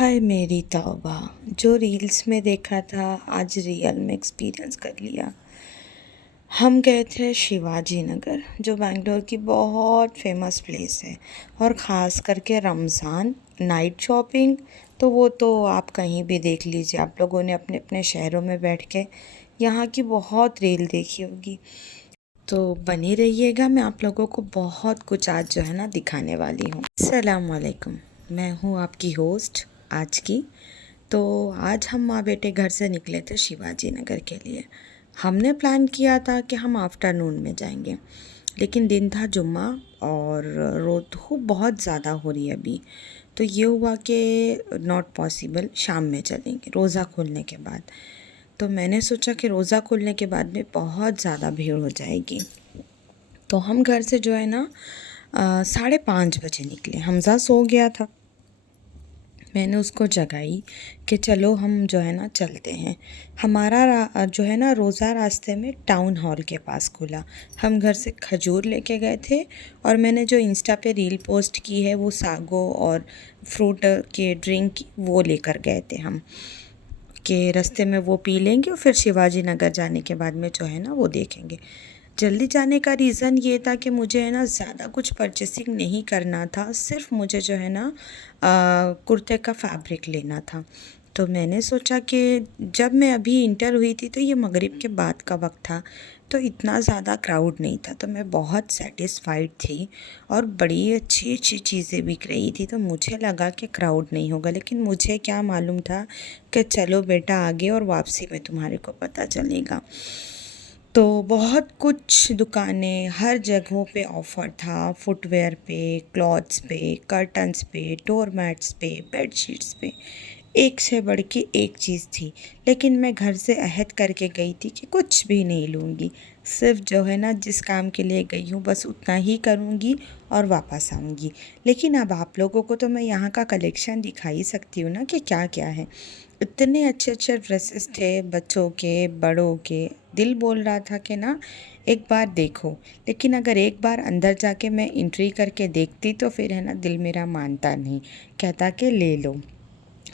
हाय मेरी तौबा। जो रील्स में देखा था आज रियल में एक्सपीरियंस कर लिया। हम गए थे शिवाजी नगर, जो बेंगलोर की बहुत फेमस प्लेस है। और ख़ास करके रमज़ान नाइट शॉपिंग, तो वो तो आप कहीं भी देख लीजिए। आप लोगों ने अपने अपने शहरों में बैठ के यहाँ की बहुत रील देखी होगी। तो बनी रहिएगा, मैं आप लोगों को बहुत कुछ आज जो है ना दिखाने वाली हूँ। अस्सलाम वालेकुम, मैं हूँ आपकी होस्ट आज की। तो आज हम माँ बेटे घर से निकले थे शिवाजी नगर के लिए। हमने प्लान किया था कि हम आफ्टरनून में जाएंगे, लेकिन दिन था जुम्मा और धूप बहुत ज़्यादा हो रही है अभी। तो ये हुआ कि नॉट पॉसिबल, शाम में चलेंगे रोज़ा खोलने के बाद। तो मैंने सोचा कि रोज़ा खोलने के बाद में बहुत ज़्यादा भीड़ हो जाएगी, तो हम घर से जो है ना 5:30 बजे निकले। हमज़ा सो गया था, मैंने उसको जगाई कि चलो हम जो है ना चलते हैं। हमारा जो है ना रोज़ा रास्ते में टाउन हॉल के पास खुला। हम घर से खजूर लेके गए थे, और मैंने जो इंस्टा पे रील पोस्ट की है वो सागो और फ्रूट के ड्रिंक वो लेकर गए थे हम, कि रास्ते में वो पी लेंगे और फिर शिवाजी नगर जाने के बाद में जो है ना वो देखेंगे। जल्दी जाने का रीज़न ये था कि मुझे है ना ज़्यादा कुछ परचेसिंग नहीं करना था, सिर्फ मुझे जो है ना कुर्ते का फैब्रिक लेना था। तो मैंने सोचा कि जब मैं अभी इंटर हुई थी तो ये मगरिब के बाद का वक्त था, तो इतना ज़्यादा क्राउड नहीं था, तो मैं बहुत सेटिस्फाइड थी और बड़ी अच्छी अच्छी चीज़ें बिक रही थी। तो मुझे लगा कि क्राउड नहीं होगा, लेकिन मुझे क्या मालूम था कि चलो बेटा आगे और वापसी में तुम्हारे को पता चलेगा। तो बहुत कुछ दुकानें, हर जगहों पे ऑफ़र था, फुटवेयर पे, क्लॉथ्स पे, कर्टन्स पे, डोर मैट्स पे, बेडशीट्स पे, एक से बढ़ के एक चीज़ थी। लेकिन मैं घर से अहद करके गई थी कि कुछ भी नहीं लूँगी, सिर्फ़ जो है ना जिस काम के लिए गई हूँ बस उतना ही करूँगी और वापस आऊँगी। लेकिन अब आप लोगों को तो मैं यहाँ का कलेक्शन दिखा ही सकती हूँ ना कि क्या-क्या है। इतने अच्छे अच्छे ड्रेसेस थे, बच्चों के, बड़ों के। दिल बोल रहा था कि ना एक बार देखो, लेकिन अगर एक बार अंदर जाके मैं एंट्री करके देखती तो फिर है ना दिल मेरा मानता नहीं, कहता कि ले लो।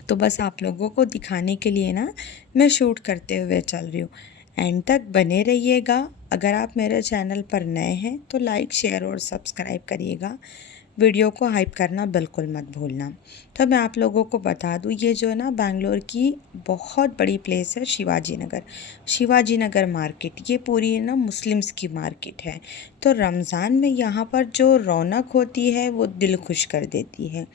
तो बस आप लोगों को दिखाने के लिए ना मैं शूट करते हुए चल रही हूँ। एंड तक बने रहिएगा। अगर आप मेरे चैनल पर नए हैं तो लाइक, शेयर और सब्सक्राइब करिएगा। वीडियो को हाइप करना बिल्कुल मत भूलना। तो मैं आप लोगों को बता दूँ, ये जो है ना बैंगलोर की बहुत बड़ी प्लेस है शिवाजी नगर। शिवाजी नगर मार्केट ये पूरी है ना मुस्लिम्स की मार्केट है। तो रमज़ान में यहाँ पर जो रौनक होती है वो दिल खुश कर देती है।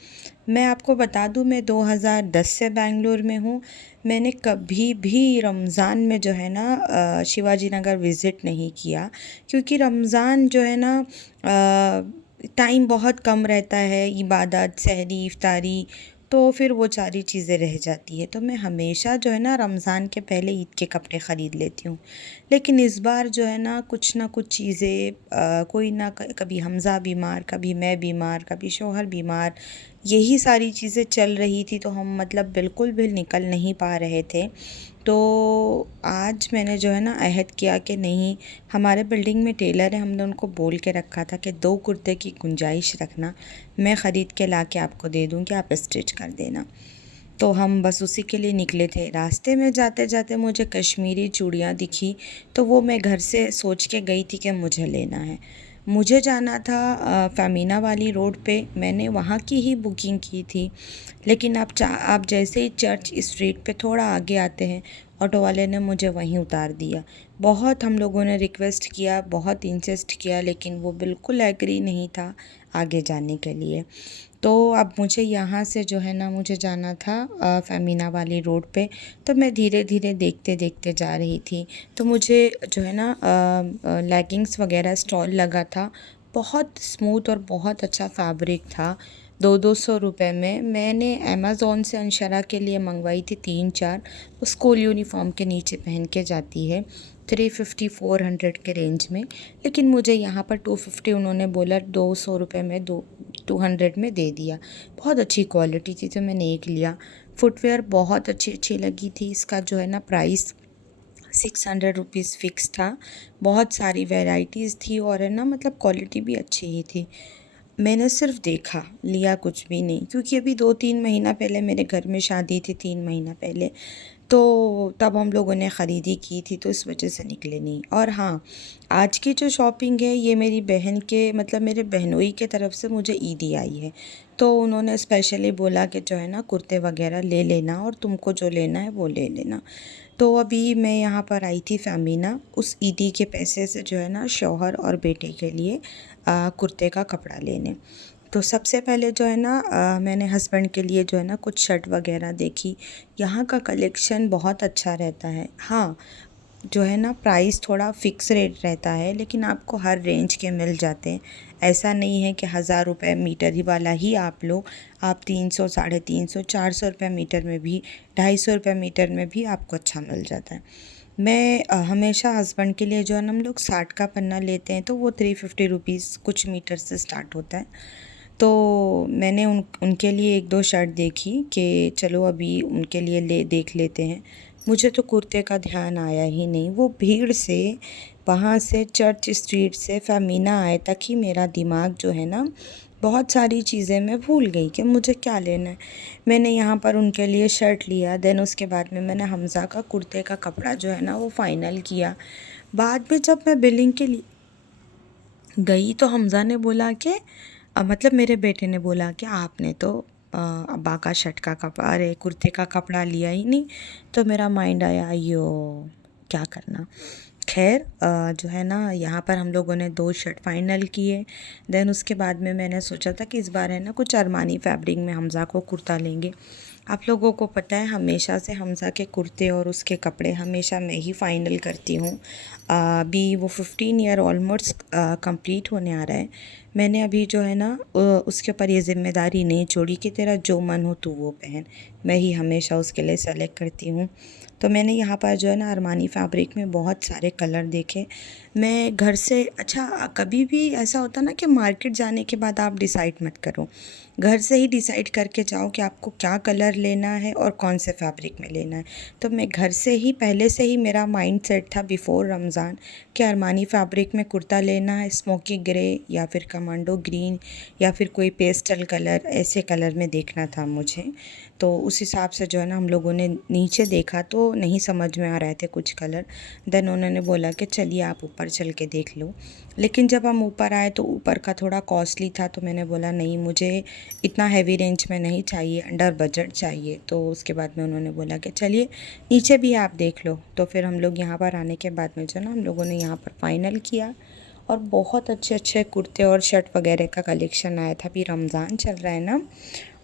मैं आपको बता दूँ, मैं 2010 से बैंगलोर में हूँ। मैंने कभी भी रमज़ान में जो है ना शिवाजी नगर विज़िट नहीं किया, क्योंकि रमज़ान जो है ना टाइम बहुत कम रहता है, इबादत, सहरी, इफ्तारी, तो फिर वो सारी चीज़ें रह जाती है। तो मैं हमेशा जो है ना रमज़ान के पहले ईद के कपड़े ख़रीद लेती हूँ। लेकिन इस बार जो है ना कुछ चीज़ें कोई ना कभी हमज़ा बीमार, कभी मैं बीमार, कभी शौहर बीमार, यही सारी चीज़ें चल रही थी, तो हम मतलब बिल्कुल भी निकल नहीं पा रहे थे। तो आज मैंने जो है ना अहद किया कि नहीं, हमारे बिल्डिंग में टेलर है, हमने उनको बोल के रखा था कि 2 कुर्ते की गुंजाइश रखना, मैं ख़रीद के ला के आपको दे दूँगी, आप स्टिच कर देना। तो हम बस उसी के लिए निकले थे। रास्ते में जाते-जाते मुझे कश्मीरी चूड़ियाँ दिखी, तो वो मैं घर से सोच के गई थी कि मुझे लेना है। मुझे जाना था फ़ेमिना वाली रोड पे, मैंने वहाँ की ही बुकिंग की थी। लेकिन आप जैसे ही चर्च स्ट्रीट पे थोड़ा आगे आते हैं, ऑटो वाले ने मुझे वहीं उतार दिया। बहुत हम लोगों ने रिक्वेस्ट किया, बहुत इंसिस्ट किया, लेकिन वो बिल्कुल एग्री नहीं था आगे जाने के लिए। तो अब मुझे यहाँ से जो है ना मुझे जाना था फ़ेमिना वाली रोड पे। तो मैं धीरे-धीरे देखते-देखते जा रही थी। तो मुझे जो है ना लेगिंग्स वग़ैरह स्टॉल लगा था। बहुत स्मूथ और बहुत अच्छा फैब्रिक था। 2-2 सौ रुपए में मैंने अमेज़न से अंशरा के लिए मँगवाई थी 3-4। वो स्कूल यूनिफ़ॉर्म के नीचे पहन के जाती है। 350-400 के रेंज में, लेकिन मुझे यहाँ पर 250 उन्होंने बोला 200 रुपये में 200 में दे दिया। बहुत अच्छी क्वालिटी थी तो मैंने एक लिया। फुटवेयर बहुत अच्छी लगी थी। इसका जो है ना प्राइस 600 रुपीज़ फ़िक्स था। बहुत सारी वैराइटीज़ थी और है ना मतलब क्वालिटी भी अच्छी ही थी। मैंने सिर्फ देखा, लिया कुछ भी नहीं, क्योंकि अभी 2-3 महीना पहले मेरे घर में शादी थी, 3 महीना पहले। तो तब हम लोगों ने ख़रीदी की थी, तो इस वजह से निकले नहीं। और हाँ, आज की जो शॉपिंग है ये मेरी बहन के मतलब मेरे बहनोई के तरफ से मुझे ईदी आई है। तो उन्होंने स्पेशली बोला कि जो है ना कुर्ते वगैरह ले लेना और तुमको जो लेना है वो ले लेना। तो अभी मैं यहाँ पर आई थी फ़ेमिना, उस ईदी के पैसे से जो है ना शौहर और बेटे के लिए कुर्ते का कपड़ा लेने। तो सबसे पहले जो है ना मैंने हस्बैंड के लिए जो है ना कुछ शर्ट वगैरह देखी। यहाँ का कलेक्शन बहुत अच्छा रहता है। हाँ, जो है ना प्राइस थोड़ा फ़िक्स रेट रहता है, लेकिन आपको हर रेंज के मिल जाते हैं। ऐसा नहीं है कि 1000 रुपये मीटर ही वाला ही आप लो, आप 300, 350, 400 रुपये मीटर में भी, 250 रुपये मीटर में भी आपको अच्छा मिल जाता है। मैं हमेशा हस्बैंड के लिए जो है ना हम लोग 60 का पन्ना लेते हैं, तो वो 350 रुपीज़ कुछ मीटर से स्टार्ट होता है। तो मैंने उनके लिए एक दो शर्ट देखी कि चलो अभी उनके लिए देख लेते हैं। मुझे तो कुर्ते का ध्यान आया ही नहीं, वो भीड़ से, वहाँ से चर्च स्ट्रीट से फ़ेमिना आए तक ही मेरा दिमाग जो है ना बहुत सारी चीज़ें मैं भूल गई कि मुझे क्या लेना है। मैंने यहाँ पर उनके लिए शर्ट लिया, देन उसके बाद में मैंने हमज़ा का कुर्ते का कपड़ा जो है ना वो फ़ाइनल किया। बाद में जब मैं बिलिंग के लिए गई तो हमज़ा ने बोला कि मतलब मेरे बेटे ने बोला कि आपने तो अब्बा का शर्ट का कपड़ा, अरे कुर्ते का कपड़ा लिया ही नहीं। तो मेरा माइंड आया, अयो क्या करना। खैर जो है ना यहाँ पर हम लोगों ने 2 शर्ट फाइनल किए। देन उसके बाद में मैंने सोचा था कि इस बार है ना कुछ अरमानी फैब्रिक में हमज़ा को कुर्ता लेंगे। आप लोगों को पता है हमेशा से हमज़ा के कुर्ते और उसके कपड़े हमेशा मैं ही फ़ाइनल करती हूँ। अभी वो 15 ईयर ऑलमोस्ट कंप्लीट होने आ रहा है। मैंने अभी जो है ना उसके ऊपर ये ज़िम्मेदारी नहीं छोड़ी कि तेरा जो मन हो तू वो पहन। मैं ही हमेशा उसके लिए सेलेक्ट करती हूँ। तो मैंने यहाँ पर जो है ना अरमानी फैब्रिक में बहुत सारे कलर देखे। मैं घर से अच्छा कभी भी ऐसा होता ना कि मार्केट जाने के बाद आप डिसाइड मत करो, घर से ही डिसाइड करके जाओ कि आपको क्या कलर लेना है और कौन से फैब्रिक में लेना है। तो मैं घर से ही पहले से ही मेरा माइंड सेट था बिफ़ोर रमज़ान कि अरमानी फैब्रिक में कुर्ता लेना है, स्मोकी ग्रे या फिर कमांडो ग्रीन या फिर कोई पेस्टल कलर, ऐसे कलर में देखना था मुझे। तो उस हिसाब से जो है ना हम लोगों ने नीचे देखा तो नहीं समझ में आ रहे थे कुछ कलर। देन उन्होंने बोला कि चलिए आप ऊपर चल के देख लो। लेकिन जब हम ऊपर आए तो ऊपर का थोड़ा कॉस्टली था, तो मैंने बोला नहीं मुझे इतना हैवी रेंज में नहीं चाहिए, अंडर बजट चाहिए। तो उसके बाद में उन्होंने बोला कि चलिए नीचे भी आप देख लो। तो फिर हम लोग यहाँ पर आने के बाद में जो ना हम लोगों ने यहाँ पर फ़ाइनल किया और बहुत अच्छे अच्छे कुर्ते और शर्ट वगैरह का कलेक्शन आया था। अभी रमज़ान चल रहा है ना,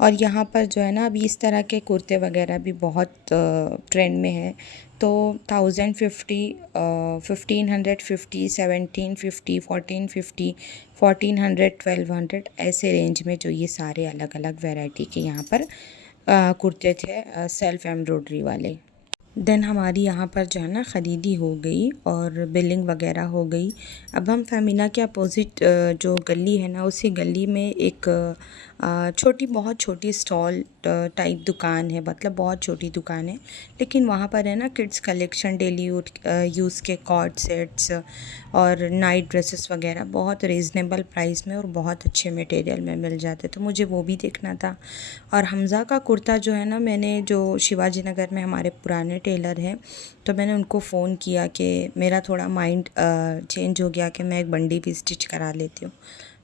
और यहाँ पर जो है ना अभी इस तरह के कुर्ते वगैरह भी बहुत ट्रेंड में है। तो 1050, 1550, 1750, 1450, 1400, 1200 ऐसे रेंज में जो ये सारे अलग अलग वैरायटी के यहाँ पर कुर्ते थे, सेल्फ एम्ब्रॉयडरी वाले। देन हमारी यहाँ पर जो है ना ख़रीदी हो गई और बिलिंग वगैरह हो गई। अब हम फ़ेमिना के अपोज़िट जो गली है ना उसी गली में एक छोटी, बहुत छोटी स्टॉल टाइप दुकान है, मतलब बहुत छोटी दुकान है। लेकिन वहाँ पर है ना किड्स कलेक्शन, डेली यूज़ के कॉर्ड सेट्स और नाइट ड्रेसेस वगैरह बहुत रीज़नेबल प्राइस में और बहुत अच्छे मटेरियल में मिल जाते, तो मुझे वो भी देखना था। और हमज़ा का कुर्ता जो है ना, मैंने जो शिवाजी नगर में हमारे पुराने टेलर हैं, तो मैंने उनको फ़ोन किया कि मेरा थोड़ा माइंड चेंज हो गया कि मैं एक बंडी भी स्टिच करा लेती हूँ।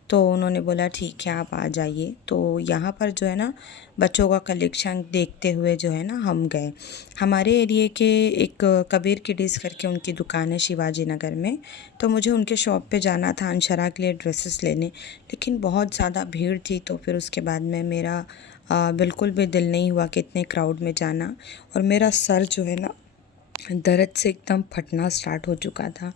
तो उन्होंने बोला ठीक है आप आ जाइए। तो यहाँ पर जो है ना बच्चों का कलेक्शन देखते हुए जो है ना हम गए। हमारे एरिए के एक कबीर किडीज़ करके उनकी दुकान है शिवाजी नगर में। तो मुझे उनके शॉप पे जाना था अंशरा के लिए ड्रेसेस लेने, लेकिन बहुत ज़्यादा भीड़ थी। तो फिर उसके बाद में मेरा बिल्कुल भी दिल नहीं हुआ कि इतने क्राउड में जाना, और मेरा सर जो है ना दर्द से एकदम फटना स्टार्ट हो चुका था।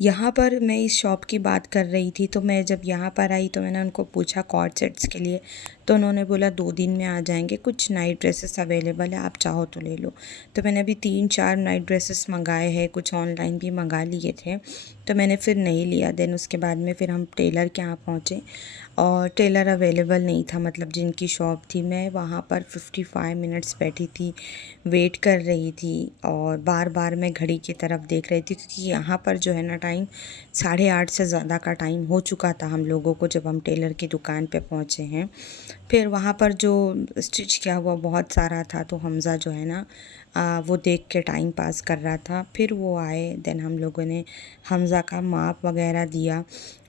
यहाँ पर मैं इस शॉप की बात कर रही थी, तो मैं जब यहाँ पर आई तो मैंने उनको पूछा कॉर्ड सेट्स के लिए, तो उन्होंने बोला 2 दिन में आ जाएंगे, कुछ नाइट ड्रेसेस अवेलेबल है, आप चाहो तो ले लो। तो मैंने अभी 3-4 नाइट ड्रेसेस मंगाए हैं, कुछ ऑनलाइन भी मंगा लिए थे, तो मैंने फिर नहीं लिया। देन उसके बाद में फिर हम टेलर के यहाँ पहुँचे और टेलर अवेलेबल नहीं था, मतलब जिनकी शॉप थी। मैं वहाँ पर 55 मिनट्स बैठी थी, वेट कर रही थी और बार बार मैं घड़ी की तरफ देख रही थी, क्योंकि यहाँ पर जो है ना टाइम 8:30 से ज़्यादा का टाइम हो चुका था हम लोगों को जब हम टेलर की दुकान पे पहुँचे हैं। फिर वहाँ पर जो स्टिच किया हुआ बहुत सारा था, तो हमज़ा जो है ना वो देख के टाइम पास कर रहा था। फिर वो आए, देन हम लोगों ने हमज़ा का माप वगैरह दिया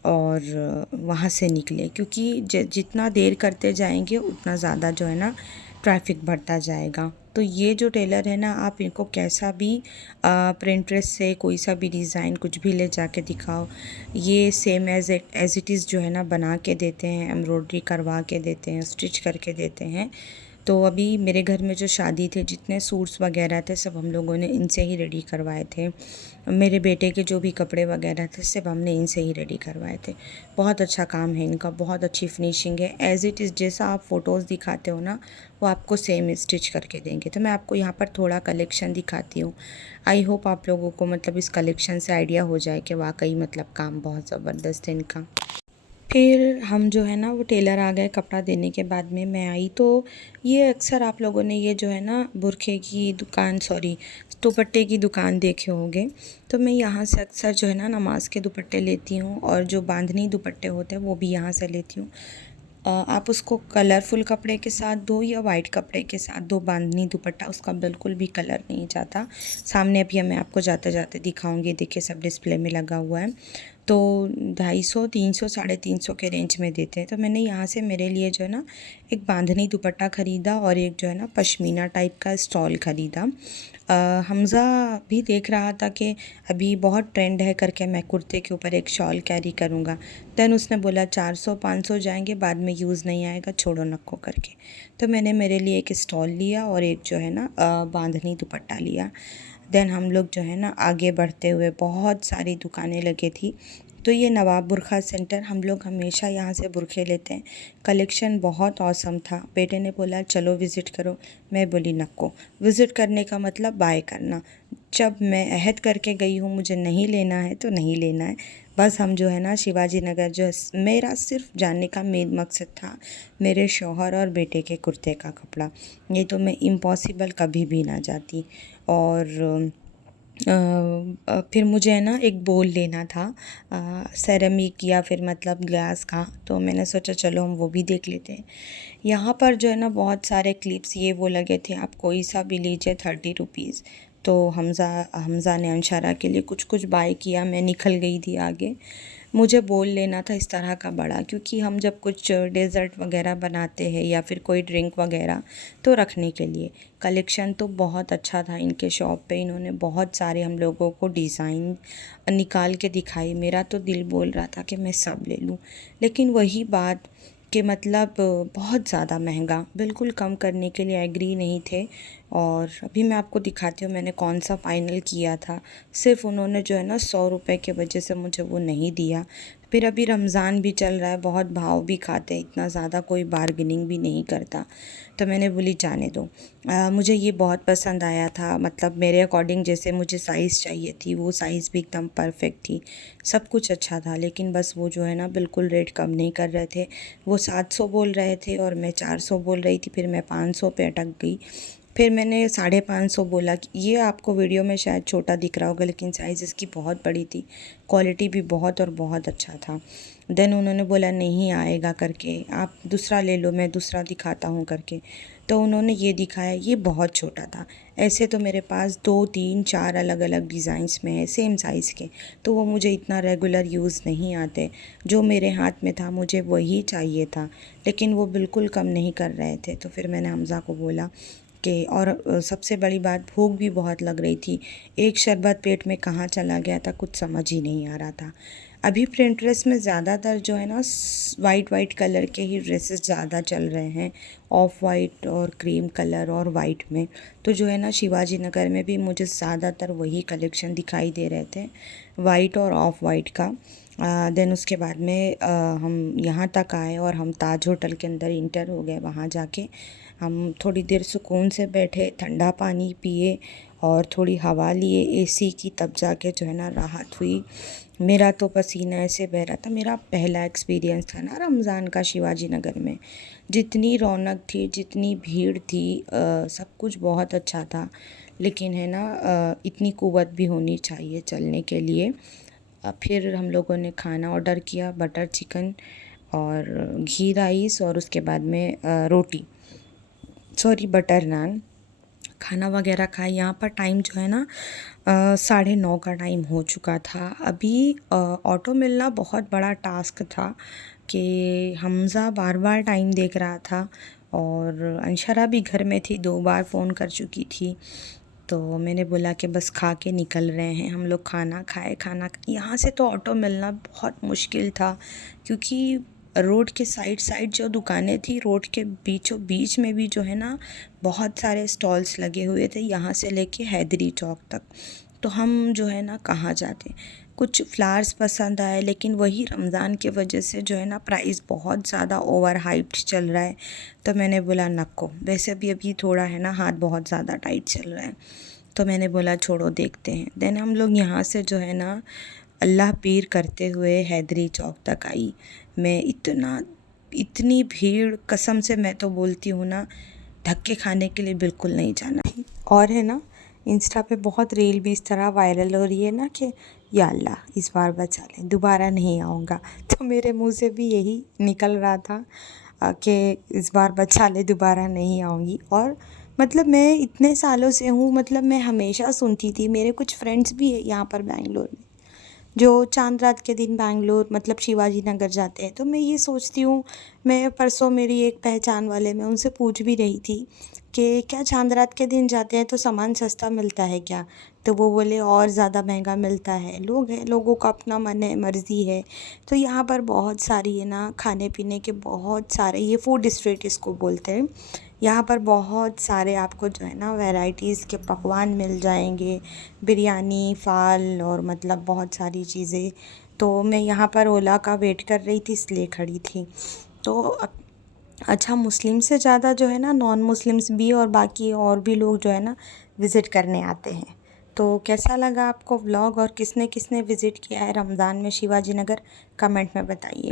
और वहाँ से निकले, क्योंकि जितना देर करते जाएंगे उतना ज़्यादा जो है ना ट्रैफिक बढ़ता जाएगा। तो ये जो टेलर है ना, आप इनको कैसा भी प्रिंट्रेस से कोई सा भी डिज़ाइन कुछ भी ले जाके दिखाओ, ये सेम एज़ इट इज़ जो है ना बना के देते हैं, एम्ब्रॉयडरी करवा के देते हैं, स्टिच करके देते हैं। तो अभी मेरे घर में जो शादी थे, जितने सूट्स वगैरह थे, सब हम लोगों ने इनसे ही रेडी करवाए थे। मेरे बेटे के जो भी कपड़े वगैरह थे, सब हमने इनसे ही रेडी करवाए थे। बहुत अच्छा काम है इनका, बहुत अच्छी फिनिशिंग है। एज़ इट इज़ जैसा आप फ़ोटोज़ दिखाते हो ना, वो आपको सेम स्टिच करके देंगे। तो मैं आपको यहाँ पर थोड़ा कलेक्शन दिखाती हूँ। आई होप आप लोगों को मतलब इस कलेक्शन से आइडिया हो जाए कि वाकई मतलब काम बहुत ज़बरदस्त है इनका। फिर हम जो है ना वो टेलर आ गए, कपड़ा देने के बाद में मैं आई। तो ये अक्सर आप लोगों ने ये जो है ना बुरखे की दुकान, सॉरी दुपट्टे की दुकान देखे होंगे। तो मैं यहाँ से अक्सर जो है ना नमाज के दुपट्टे लेती हूँ और जो बांधनी दुपट्टे होते हैं वो भी यहाँ से लेती हूँ। आप उसको कलरफुल कपड़े के साथ दो या वाइट कपड़े के साथ दो, बांधनी दुपट्टा उसका बिल्कुल भी कलर नहीं जाता। सामने अभी मैं आपको जाते जाते दिखाऊंगी, देखिए सब डिस्प्ले में लगा हुआ है। तो 250, 300, 350 के रेंज में देते हैं। तो मैंने यहाँ से मेरे लिए जो है ना एक बांधनी दुपट्टा ख़रीदा और एक जो है ना पश्मीना टाइप का स्टॉल ख़रीदा। हमज़ा भी देख रहा था कि अभी बहुत ट्रेंड है करके मैं कुर्ते के ऊपर एक शॉल कैरी करूँगा। देन उसने बोला 400-500 जाएंगे, बाद में यूज़ नहीं आएगा, छोड़ो नको करके। तो मैंने मेरे लिए एक स्टॉल लिया और एक जो है ना बांधनी दुपट्टा लिया। देन हम लोग जो है ना आगे बढ़ते हुए, बहुत सारी दुकानें लगी थी। तो ये नवाब बुरखा सेंटर, हम लोग हमेशा यहाँ से बुरखे लेते हैं। कलेक्शन बहुत औसम था। बेटे ने बोला चलो विज़िट करो, मैं बोली नको। विज़िट करने का मतलब बाय करना। जब मैं अहद करके गई हूँ मुझे नहीं लेना है तो नहीं लेना है। बस हम जो है ना शिवाजी नगर, जो मेरा सिर्फ जाने का मेन मकसद था मेरे शौहर और बेटे के कुर्ते का कपड़ा। ये तो मैं इम्पॉसिबल कभी भी ना जाती। और फिर मुझे है ना एक बोल लेना था सेरेमिक या फिर मतलब ग्लास का, तो मैंने सोचा चलो हम वो भी देख लेते हैं। यहाँ पर जो है ना बहुत सारे क्लिप्स ये वो लगे थे, आप कोई सा भी लीजिए 30 रुपीज़। तो हमज़ा ने अंशारा के लिए कुछ कुछ बाय किया, मैं निकल गई थी आगे। मुझे बोल लेना था इस तरह का बड़ा, क्योंकि हम जब कुछ डेज़र्ट वगैरह बनाते हैं या फिर कोई ड्रिंक वगैरह तो रखने के लिए। कलेक्शन तो बहुत अच्छा था इनके शॉप पे, इन्होंने बहुत सारे हम लोगों को डिज़ाइन निकाल के दिखाई। मेरा तो दिल बोल रहा था कि मैं सब ले लूँ, लेकिन वही बात कि मतलब बहुत ज़्यादा महंगा, बिल्कुल कम करने के लिए एग्री नहीं थे। और अभी मैं आपको दिखाती हूँ मैंने कौन सा फ़ाइनल किया था। सिर्फ उन्होंने जो है ना 100 रुपये की वजह से मुझे वो नहीं दिया। फिर अभी रमज़ान भी चल रहा है, बहुत भाव भी खाते हैं, इतना ज़्यादा कोई बार्गेनिंग भी नहीं करता। तो मैंने बोली जाने दो। मुझे ये बहुत पसंद आया था, मतलब मेरे अकॉर्डिंग जैसे मुझे साइज़ चाहिए थी वो साइज़ भी एकदम परफेक्ट थी। सब कुछ अच्छा था, लेकिन बस वो जो है ना बिल्कुल रेट कम नहीं कर रहे थे। वो 700 बोल रहे थे और मैं 400 बोल रही थी, फिर मैं 500 पे अटक गई। फिर मैंने 550 बोला। कि ये आपको वीडियो में शायद छोटा दिख रहा होगा, लेकिन साइज़ इसकी बहुत बड़ी थी, क्वालिटी भी बहुत और बहुत अच्छा था। देन उन्होंने बोला नहीं आएगा करके, आप दूसरा ले लो, मैं दूसरा दिखाता हूँ करके। तो उन्होंने ये दिखाया, ये बहुत छोटा था। ऐसे तो मेरे पास 2-3-4 अलग अलग डिज़ाइंस में है सेम साइज़ के, तो वो मुझे इतना रेगुलर यूज़ नहीं आते। जो मेरे हाथ में था मुझे वही चाहिए था, लेकिन वो बिल्कुल कम नहीं कर रहे थे। तो फिर मैंने हमज़ा को बोला कि, और सबसे बड़ी बात भूख भी बहुत लग रही थी। एक शरबत पेट में कहाँ चला गया था कुछ समझ ही नहीं आ रहा था। अभी पिंटरेस्ट में ज़्यादातर जो है ना वाइट वाइट कलर के ही ड्रेसेस ज़्यादा चल रहे हैं, ऑफ वाइट और क्रीम कलर और वाइट में। तो जो है ना शिवाजी नगर में भी मुझे ज़्यादातर वही कलेक्शन दिखाई दे रहे थे, वाइट और ऑफ वाइट का। देन उसके बाद में हम यहाँ तक आए और हम ताज होटल के अंदर इंटर हो गए। वहाँ जाके हम थोड़ी देर सुकून से बैठे, ठंडा पानी पिए और थोड़ी हवा लिए एसी की, तब जाके जो है ना राहत हुई। मेरा तो पसीना ऐसे बह रहा था। मेरा पहला एक्सपीरियंस था ना रमज़ान का शिवाजी नगर में। जितनी रौनक थी, जितनी भीड़ थी, सब कुछ बहुत अच्छा था। लेकिन है ना इतनी कुव्वत भी होनी चाहिए चलने के लिए। फिर हम लोगों ने खाना ऑर्डर किया, बटर चिकन और घी राइस और उसके बाद में रोटी, सॉरी बटर नान, खाना वगैरह खाए। यहाँ पर टाइम जो है ना 9:30 का टाइम हो चुका था। अभी ऑटो मिलना बहुत बड़ा टास्क था कि हमज़ा बार बार टाइम देख रहा था और अंशरा भी घर में थी, 2 बार फ़ोन कर चुकी थी। तो मैंने बोला कि बस खा के निकल रहे हैं हम लोग। खाना खाए, खाना यहाँ से तो ऑटो मिलना बहुत मुश्किल था, क्योंकि रोड के साइड साइड जो दुकानें थी, रोड के बीचों बीच में भी जो है ना बहुत सारे स्टॉल्स लगे हुए थे, यहाँ से लेके हैदरी चौक तक। तो हम जो है ना कहाँ जाते। कुछ फ्लावर्स पसंद आए, लेकिन वही रमज़ान के वजह से जो है ना प्राइस बहुत ज़्यादा ओवर हाइप्ड चल रहा है। तो मैंने बोला नको, वैसे भी अभी थोड़ा है ना हाथ बहुत ज़्यादा टाइट चल रहा है। तो मैंने बोला छोड़ो, देखते हैं। देन हम लोग यहाँ से जो है ना अल्लाह पीर करते हुए हैदरी चौक तक आई। मैं इतनी भीड़, कसम से मैं तो बोलती हूँ ना, धक्के खाने के लिए बिल्कुल नहीं जाना। और है ना इंस्टा पे बहुत रील भी इस तरह वायरल हो रही है ना कि या अल्लाह इस बार बचा ले, दोबारा नहीं आऊँगा। तो मेरे मुंह से भी यही निकल रहा था कि इस बार बचा ले, दोबारा नहीं आऊँगी। और मतलब मैं इतने सालों से हूँ, मतलब मैं हमेशा सुनती थी। मेरे कुछ फ्रेंड्स भी है यहाँ पर बेंगलोर में जो चांद रात के दिन बैंगलोर मतलब शिवाजी नगर जाते हैं। तो मैं ये सोचती हूँ, मैं परसों मेरी एक पहचान वाले, मैं उनसे पूछ भी रही थी कि क्या चांद रात के दिन जाते हैं तो सामान सस्ता मिलता है क्या? तो वो बोले और ज़्यादा महंगा मिलता है। लोग हैं, लोगों का अपना मन है, मर्ज़ी है। तो यहाँ पर बहुत सारी है ना खाने पीने के बहुत सारे, ये फूड स्ट्रीट इसको बोलते हैं। यहाँ पर बहुत सारे आपको जो है ना वैराइटीज़ के पकवान मिल जाएंगे, बिरयानी, फ़ाल और मतलब बहुत सारी चीज़ें। तो मैं यहाँ पर ओला का वेट कर रही थी, इसलिए खड़ी थी। तो अच्छा, मुस्लिम से ज़्यादा जो है ना नॉन मुस्लिम्स भी और बाकी और भी लोग जो है ना विज़िट करने आते हैं। तो कैसा लगा आपको व्लॉग और किसने किसने विज़िट किया है रमज़ान में शिवाजी नगर, कमेंट में बताइए।